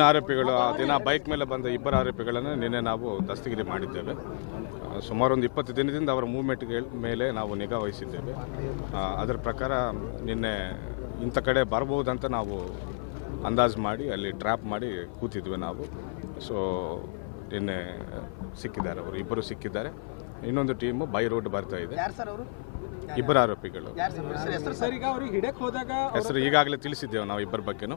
Main ಆರೋಪಿಗಳು ಆ ದಿನ ಬೈಕ್ ಮೇಲೆ ಬಂದ ಇಬ್ಬರು ಆರೋಪಿಗಳನ್ನು ನಿನ್ನೆ ನಾವು ದಸ್ತಗಿರಿ ಮಾಡಿದ್ದೇವೆ. ಸುಮಾರು ಒಂದು 20 ದಿನದಿಂದ ಅವರ ಮೂವ್ಮೆಂಟ್ಗೆ ಮೇಲೆ ನಾವು ನಿಗಾ ವಹಿಸಿದ್ದೇವೆ. ಅದರ ಪ್ರಕಾರ ನಿನ್ನೆ ಇಂಥ ಕಡೆ ಬರ್ಬೋದಂತ ನಾವು ಅಂದಾಜು ಮಾಡಿ ಅಲ್ಲಿ ಟ್ರ್ಯಾಪ್ ಮಾಡಿ ಕೂತಿದ್ವಿ ನಾವು. ಸೊ ನಿನ್ನೆ ಸಿಕ್ಕಿದ್ದಾರೆ, ಅವರು ಇಬ್ಬರು ಸಿಕ್ಕಿದ್ದಾರೆ. ಇನ್ನೊಂದು ಟೀಮು ಬೈ ರೋಡ್ ಬರ್ತಾ ಇದೆ. ಇಬ್ಬರು ಆರೋಪಿಗಳು ಹೆಸರು ಈಗಾಗಲೇ ತಿಳಿಸಿದ್ದೇವೆ ನಾವು ಇಬ್ಬರ ಬಗ್ಗೆನೂ.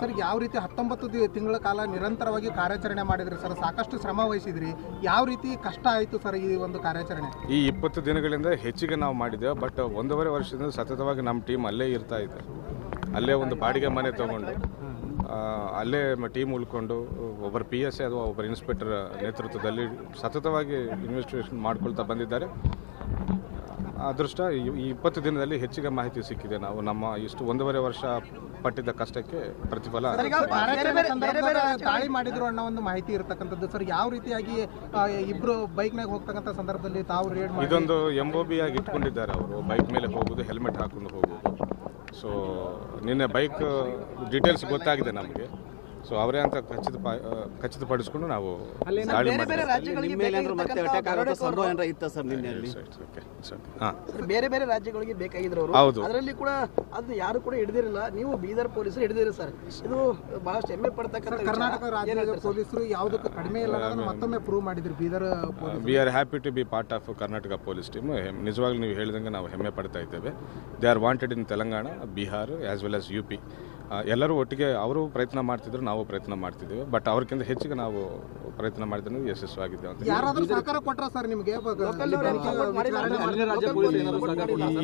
ಸರ್, ಯಾವ ರೀತಿ 19 ತಿಂಗಳ ಕಾಲ ನಿರಂತರವಾಗಿ ಕಾರ್ಯಾಚರಣೆ ಮಾಡಿದ್ರಿ ಸರ್, ಸಾಕಷ್ಟು ಶ್ರಮ ವಹಿಸಿದ್ರಿ, ಯಾವ ರೀತಿ ಕಷ್ಟ ಆಯಿತು ಸರ್ ಈ ಒಂದು ಕಾರ್ಯಾಚರಣೆ? ಈ 20 ದಿನಗಳಿಂದ ಹೆಚ್ಚಿಗೆ ನಾವು ಮಾಡಿದ್ದೇವೆ. ಬಟ್ 1.5 ವರ್ಷದಿಂದ ಸತತವಾಗಿ ನಮ್ಮ ಟೀಮ್ ಅಲ್ಲೇ ಇರ್ತಾ ಇದೆ. ಅಲ್ಲೇ ಒಂದು ಬಾಡಿಗೆ ಮನೆ ತಗೊಂಡು ಅಲ್ಲೇ ಟೀಮ್ ಉಳ್ಕೊಂಡು ಒಬ್ಬರು PSI ಅಥವಾ ಒಬ್ಬರು ಇನ್ಸ್ಪೆಕ್ಟರ್ ನೇತೃತ್ವದಲ್ಲಿ ಸತತವಾಗಿ ಇನ್ವೆಸ್ಟಿಗೇಷನ್ ಮಾಡ್ಕೊಳ್ತಾ ಬಂದಿದ್ದಾರೆ. ಅದೃಷ್ಟ ಈ 20 ದಿನದಲ್ಲಿ ಹೆಚ್ಚಿಗೆ ಮಾಹಿತಿ ಸಿಕ್ಕಿದೆ. ನಾವು ನಮ್ಮ ಇಷ್ಟು 1.5 ವರ್ಷ ಪಟ್ಟಿದ್ದ ಕಷ್ಟಕ್ಕೆ ಪ್ರತಿಫಲ. ದಾಳಿ ಮಾಡಿದ್ರು ಅನ್ನೋ ಒಂದು ಮಾಹಿತಿ ಇರತಕ್ಕಂಥದ್ದು ಸರ್, ಯಾವ ರೀತಿಯಾಗಿ ಇಬ್ರು ಬೈಕ್ನಾಗ ಹೋಗ್ತಕ್ಕಂಥ ಸಂದರ್ಭದಲ್ಲಿ ತಾವು ರೇಡ್ ಮಾಡಿ ಇದೊಂದು MOB ಆಗಿ ಇಟ್ಕೊಂಡಿದ್ದಾರೆ. ಅವರು ಬೈಕ್ ಮೇಲೆ ಹೋಗೋದು, ಹೆಲ್ಮೆಟ್ ಹಾಕೊಂಡು ಹೋಗೋದು. ಸೊ ನಿನ್ನೆ ಬೈಕ್ ಡೀಟೇಲ್ಸ್ ಗೊತ್ತಾಗಿದೆ ನಮಗೆ. ಸೊ ಅವರೇ ಅಂತ ಖಚಿತಪಡಿಸ್ಕೊಂಡು ನಾವು ದಾಳಿ ಬೇರೆ ಬೇರೆ ರಾಜ್ಯಗಳಿಗೆ ಬೇಕಾಗಿದ್ರು ಅವರು. ಹೌದು, ಅದರಲ್ಲಿ ಕೂಡ ಅದನ್ನ ಯಾರು ಕೂಡ ಹಿಡಿದಿರಲಿಲ್ಲ. ನೀವು ಬೀದರ್ ಪೊಲೀಸರು ಹಿಡಿದಿರಿ ಸರ್. ಇದು ಬಹಳಷ್ಟು ಹೆಮ್ಮೆ ಪಡ್ತಕ್ಕಂಥ ಕರ್ನಾಟಕ ರಾಜ್ಯದ ಪೊಲೀಸರು ಯಾವುದಕ್ಕೂ ಕಡಿಮೆ ಇಲ್ಲ ಮತ್ತೊಮ್ಮೆ ಪ್ರೂವ್ ಮಾಡಿದ್ರು Bidar. We are happy to be part of Karnataka police team. ನಿಜವಾಗ್ಲೂ ನೀವು ಹೇಳಿದಂಗೆ ನಾವು ಹೆಮ್ಮೆ ಪಡ್ತಾ ಇದ್ದೇವೆ. They are wanted in Telangana, Bihar as well as UP. ಎಲ್ಲರೂ ಒಟ್ಟಿಗೆ ಅವರು ಪ್ರಯತ್ನ ಮಾಡ್ತಿದ್ರು, ನಾವು ಪ್ರಯತ್ನ ಮಾಡ್ತಿದ್ದೇವೆ. ಬಟ್ ಅವ್ರಿಗಿಂತ ಹೆಚ್ಚಿಗೆ ನಾವು ಪ್ರಯತ್ನ ಮಾಡಿದ್ರೆ ಯಶಸ್ವಿಯಾಗಿದ್ದೇವೆ ಅಂತ. ಯಾರಾದರೂ ಸಹಕಾರ ಕೊಟ್ಟರ ಸರ್ ನಿಮಗೆ?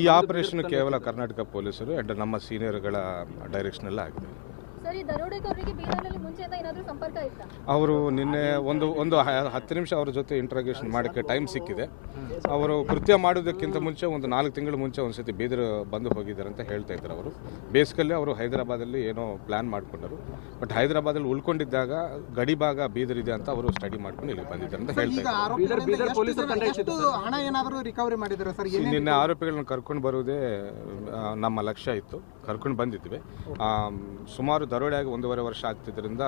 ಈ ಆಪರೇಷನ್ ಕೇವಲ ಕರ್ನಾಟಕ ಪೊಲೀಸರು ಅಂಡ್ ನಮ್ಮ ಸೀನಿಯರ್ಗಳ ಡೈರೆಕ್ಷನ್ ಆಗಿದೆ. ಅವರು ನಿನ್ನೆ ಒಂದು 10 ನಿಮಿಷ ಅವ್ರ ಜೊತೆ ಇಂಟ್ರಾಗೇಷನ್ ಮಾಡೋಕ್ಕೆ ಟೈಮ್ ಸಿಕ್ಕಿದೆ. ಅವರು ಕೃತ್ಯ ಮಾಡೋದಕ್ಕಿಂತ ಮುಂಚೆ ಒಂದು 4 ತಿಂಗಳ ಮುಂಚೆ ಒಂದ್ಸತಿ ಬೀದರ್ ಬಂದು ಹೋಗಿದ್ದಾರೆ ಅಂತ ಹೇಳ್ತಾ ಇದ್ದಾರೆ. ಅವರು ಬೇಸಿಕಲ್ಲಿ ಅವರು ಹೈದರಾಬಾದಲ್ಲಿ ಏನೋ ಪ್ಲಾನ್ ಮಾಡ್ಕೊಂಡರು. ಬಟ್ ಹೈದರಾಬಾದಲ್ಲಿ ಉಳ್ಕೊಂಡಿದ್ದಾಗ ಗಡಿ ಭಾಗ ಬೀದರ್ ಇದೆ ಅಂತ ಅವರು ಸ್ಟಡಿ ಮಾಡ್ಕೊಂಡು ಇಲ್ಲಿ ಬಂದಿದ್ದಾರೆ ಅಂತ ಹೇಳ್ತಾ ಇದ್ದಾರೆ. ಹಣ ಏನಾದರೂ ರಿಕವರಿ ಮಾಡಿದ್ದಾರೆ ಸರ್? ನಿನ್ನೆ ಆರೋಪಿಗಳನ್ನ ಕರ್ಕೊಂಡು ಬರುವುದೇ ನಮ್ಮ ಲಕ್ಷ್ಯ ಇತ್ತು. ಕರ್ಕೊಂಡು ಬಂದಿದ್ವಿ. ಸುಮಾರು ದರೋಡೆಯಾಗಿ 1.5 ವರ್ಷ ಆಗ್ತಿದ್ದರಿಂದ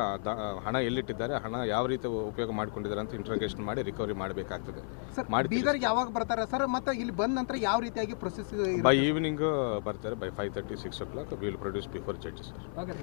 ಹಣ ಎಲ್ಲಿಟ್ಟಿದ್ದಾರೆ, ಹಣ ಯಾವ ರೀತಿ ಉಪಯೋಗ ಮಾಡ್ಕೊಂಡಿದ್ದಾರೆ ಅಂತ ಇಂಟ್ರಾಗೇಷನ್ ಮಾಡಿ ರಿಕವರಿ ಮಾಡಬೇಕಾಗ್ತದೆ. ಬೀದರ್ಗೆ ಯಾವಾಗ ಬರ್ತಾರೆ ಸರ್? ಮತ್ತೆ ಇಲ್ಲಿ ಬಂದ ನಂತರ ಯಾವ ರೀತಿಯಾಗಿ ಪ್ರೊಸೆಸ್? ಬೈ ಈವ್ನಿಂಗ್ ಬರ್ತಾರೆ. By 5:30, 6 o'clock will produce before judge sir.